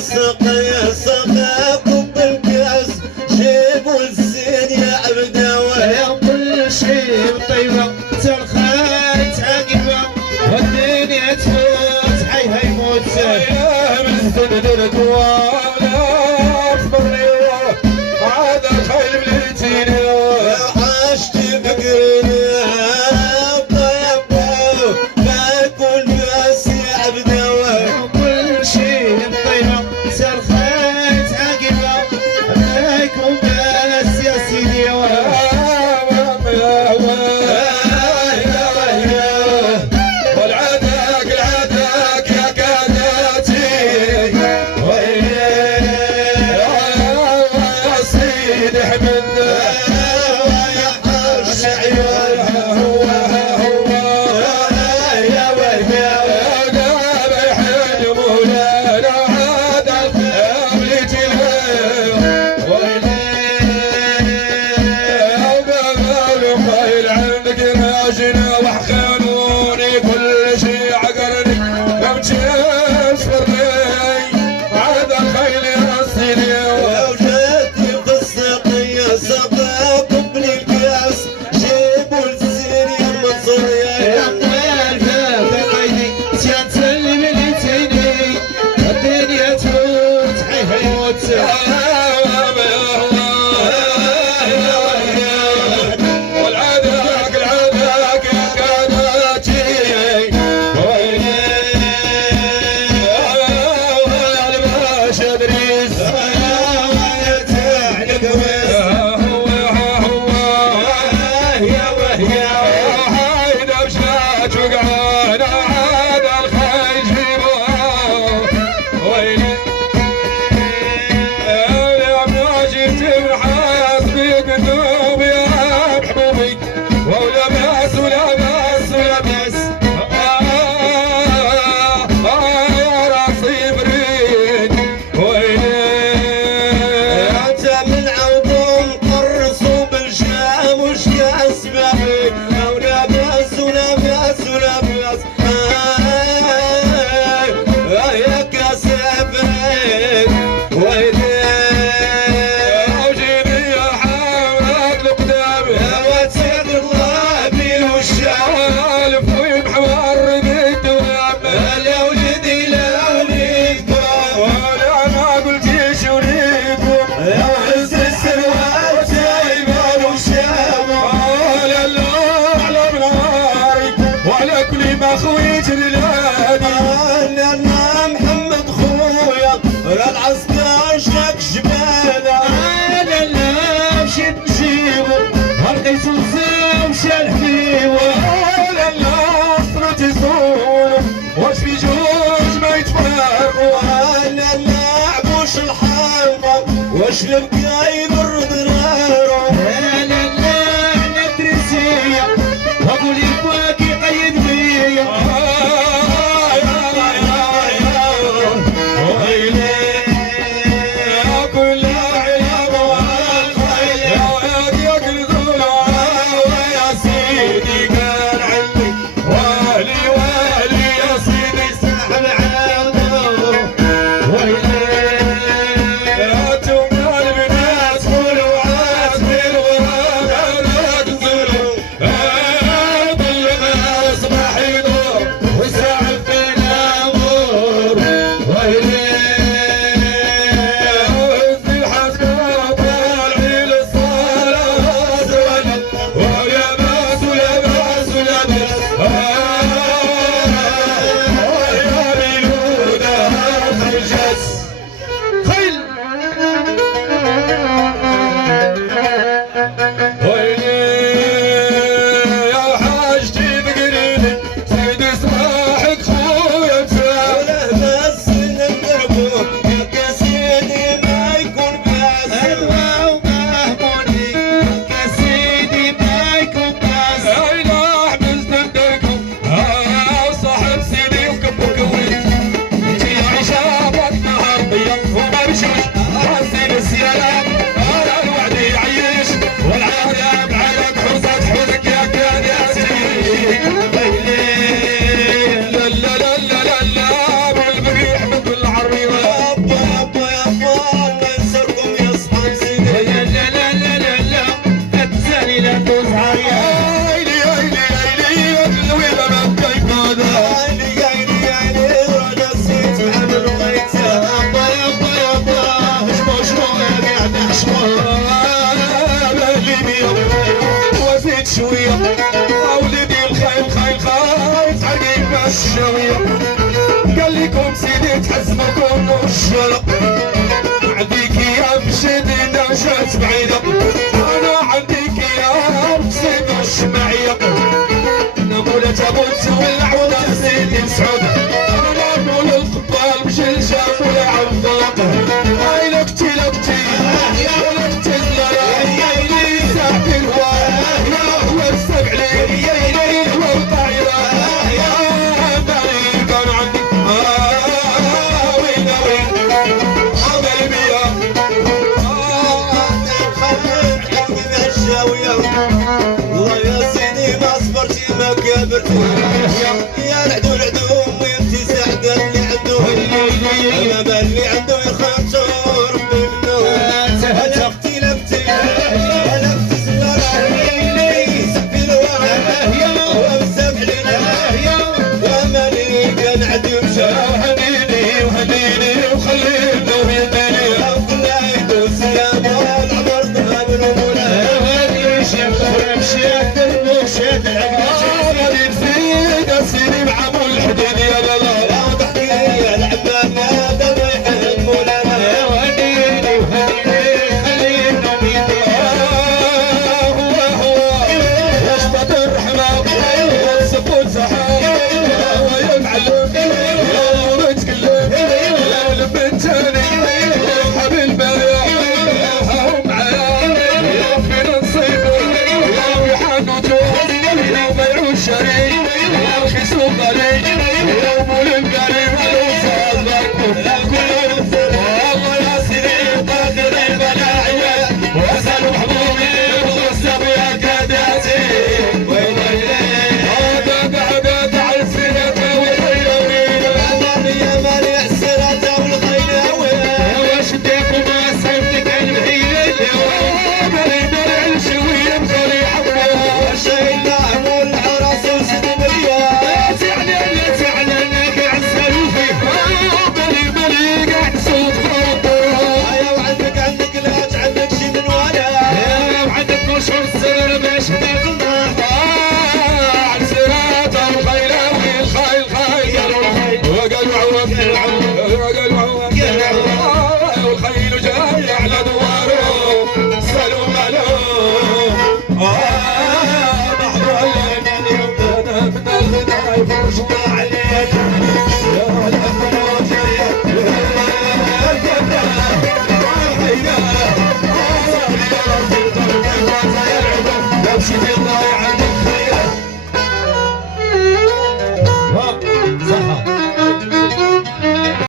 السقيا سقاكم بالكاس جيبوا الزين يا عبداوي يا كل شيء طيبة تلخات عاقبة والدنيا تفوت حي هاي موت يا من سندرك وانا اصبرني هذا الخيل بليتيني عشت فكرني ما كل ناس يا عبداوي كل شيء طيبة تلخات عاقبة عليكم بس يا سيدي وحخانوني كل شي عقرني ممشيش فرقي هذا الخيل يرسلني لو جاتني بالسقيا سقاكم بالكاس جيبوا الزين يا مصريا يا الفاتح قيدي سينسلم الانتيني الدنيا تفوت حي هاي موت اخوي جلالي انا محمد خويا العسكر شاك جباله انا لا مشيت نجيبو هلقيت الزين مشى الحليوه انا لا صرت يصونوا واش في جوج ما يتفارقوا انا نلعبوش الحلقه واش لبقى يبرد نارو انا لا ندرسيه واقول يبغاك يقيد بيا لازم اكون الشرق عندك يا مشيت نشات بعيدة انا عندك يا مصيد الشمعية نقول تبوت والعودة سيدي مسعود انا نقول القبال مش الجاب ولا عمضلق هاي لكتي لكتي يا لكتي الزرع يا لي ساعة الهواء يا هو السبع لي يا هو الطعيرة يا بعيد كان عندي وين وين حبيبي يا خليت قلبي بهالشاوية والله يا سيدي ما صبرتي ما كبرتي يا العدو العدو وانتي سعدة اللي عنده انا باللي عنده يخاطر ربي منه لفتي لفتي لفتي زغارة يسفي الوعد ومسامح لي ومالي كان عدو مشى وهديني وهديني وخلينا ويديني وكل عيد وسلام والعمر ذهب الأمور مشيت المرشد غادي نزيد اسيري مع ابو الحديد يا لالا يا ضحكي يا العبان يا دم يحن مولانا وهديني وهديني خلينا هو يشبط الرحمة والسفود سحاب هو يمعلم يا متكلم يا البنتاني يا حبيب البايع هم معايا يا فينا نصيبه يا في حانوته يا بيع الشري يا رخيص وغالي يا مول القريب الوصال باركم والله يا سيدي قادر البلاعية واسأل محبوبي وغصب يا كاداتي هذا بعد تعرفينك والخيراوي يا مالي عسيرة والخيلاوي واش ديك وما صيفتك البهية مالي مالي شوية مخلي حبه شايلة عمول العراس وسدمية تعلن قاعد سلوفي مالي مالي قاعد صوت خاطر يا وعندك لاج عندك شي من ولا وعندك مشهور السرر باش تاكلنا عسيرات الخيلاوي الخيل خيل وقالوا عوض وقالوا عوض والخيل جاي على دواره سلام عليهم محظوظ انا من الغداء فرجوا